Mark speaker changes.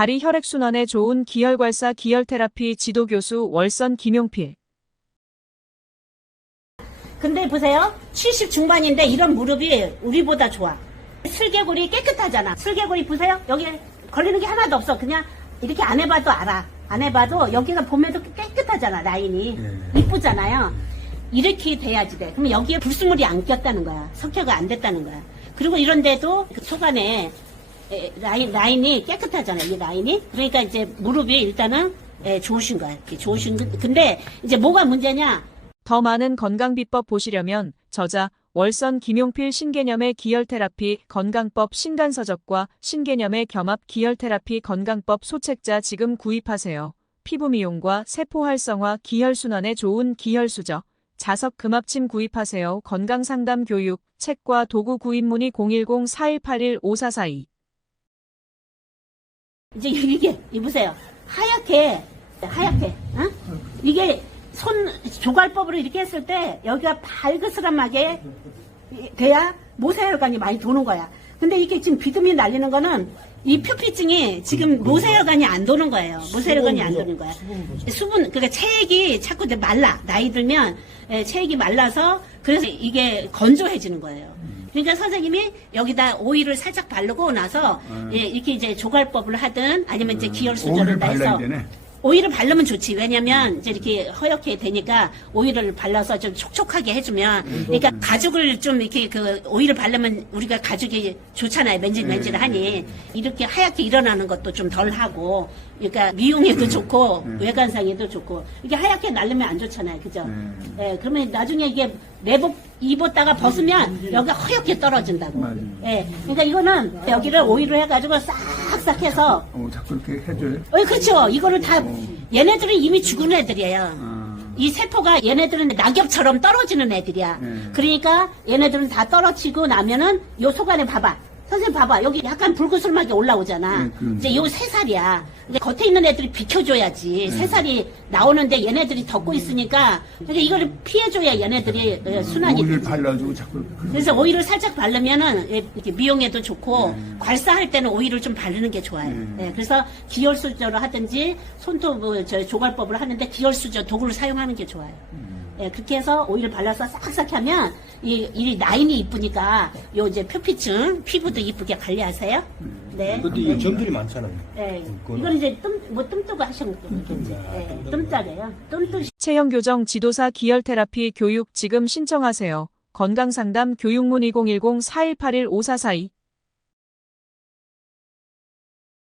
Speaker 1: 다리 혈액순환에 좋은 기혈괄사 기혈테라피 지도교수 월선 김용필.
Speaker 2: 근데 보세요. 70 중반인데 이런 무릎이 우리보다 좋아. 슬개골이 깨끗하잖아. 슬개골이 보세요. 여기 걸리는 게 하나도 없어. 그냥 이렇게 안 해봐도 알아. 안 해봐도 여기가 보면도 깨끗하잖아. 라인이. 이쁘잖아요. 이렇게 돼야지 돼. 그러면 여기에 불순물이 안 꼈다는 거야. 석회가 안 됐다는 거야. 그리고 이런데도 그 속안에 에, 라인, 라인이 깨끗하잖아요. 이 라인이. 그러니까 이제 무릎이 일단은 에, 좋으신. 이렇게 좋으신 거. 근데 이제 뭐가 문제냐?
Speaker 1: 더 많은 건강 비법 보시려면 저자 월선 김용필 신개념의 기혈 테라피 건강법 신간서적과 신개념의 겸합 기혈 테라피 건강법 소책자 지금 구입하세요. 피부 미용과 세포 활성화 기혈 순환에 좋은 기혈 수저 자석 금합침 구입하세요. 건강 상담 교육 책과 도구 구입 문의 010-4181-5442
Speaker 2: 이제 이게 입으세요. 하얗게 하얗게 어? 이게 손 조갈법으로 이렇게 했을 때 여기가 발그스름하게 돼야 모세혈관이 많이 도는 거야. 근데 이게 지금 비듬이 날리는 거는 이 표피증이 지금 모세혈관이 안 도는 거예요. 모세혈관이 안 도는 거야. 수분 그러니까 체액이 자꾸 이제 말라 나이 들면 예, 체액이 말라서 그래서 이게 건조해지는 거예요. 그러니까 선생님이 여기다 오일을 살짝 바르고 나서 예, 이렇게 이제 조갈법을 하든 아니면 이제 기혈 수저를
Speaker 3: 오일을
Speaker 2: 다
Speaker 3: 발라야
Speaker 2: 해서
Speaker 3: 되네.
Speaker 2: 오일을 바르면 좋지. 왜냐면 이제 이렇게 허옇게 되니까 오일을 발라서 좀 촉촉하게 해주면 그러니까 가죽을 좀 이렇게 그 오일을 바르면 우리가 가죽이 좋잖아요. 맨질맨질하니 이렇게 하얗게 일어나는 것도 좀 덜 하고 그러니까 미용에도 좋고 외관상에도 좋고 이게 하얗게 날리면 안 좋잖아요. 그죠? 예, 그러면 나중에 이게 내복 입었다가 벗으면 여기가 허옇게 떨어진다고. 예, 그러니까 이거는 여기를 오일을 해가지고 싹 싹 해서
Speaker 3: 어, 자꾸 이렇게 해줘요.
Speaker 2: 어, 그렇죠. 이거를 다 얘네들은 이미 죽은 애들이에요.
Speaker 3: 아,
Speaker 2: 이 세포가 얘네들은 낙엽처럼 떨어지는 애들이야.
Speaker 3: 네.
Speaker 2: 그러니까 얘네들은 다 떨어지고 나면은 요 속안에 봐봐. 선생님 봐봐. 여기 약간 붉은술막이 올라오잖아.
Speaker 3: 네, 그럼요.
Speaker 2: 이제 요 세 살이야. 근데 겉에 있는 애들이 비켜줘야지.
Speaker 3: 네.
Speaker 2: 세 살이 나오는데 얘네들이 덮고 있으니까. 그러니까 이거를 피해줘야 얘네들이 어, 순환이
Speaker 3: 오일을
Speaker 2: 되지.
Speaker 3: 발라주고 자꾸
Speaker 2: 그래서 오일을 살짝 바르면은 예, 이렇게 미용에도 좋고
Speaker 3: 음.
Speaker 2: 괄사할 때는 오일을 좀 바르는 게 좋아요. 예, 그래서 기혈수저로 하든지 손톱 저 조갈법을 하는데 기혈수저 도구를 사용하는 게 좋아요.
Speaker 3: 음.
Speaker 2: 예, 그렇게 해서 오일을 발라서 싹싹 하면 이, 이 라인이 이쁘니까 요 이제 표피층 피부도 이쁘게 관리하세요. 네.
Speaker 4: 근데 이게 점들이 많잖아요.
Speaker 2: 예,
Speaker 4: 그거는-
Speaker 2: 이건 이제 뜸, 뭐 뜸뜨고 하시는 거겠지. 예, 뜸자래요. 뜸뜨
Speaker 1: 체형 교정 지도사 기혈 테라피 교육 지금 신청하세요. 건강 상담 교육문 2010-4181-5442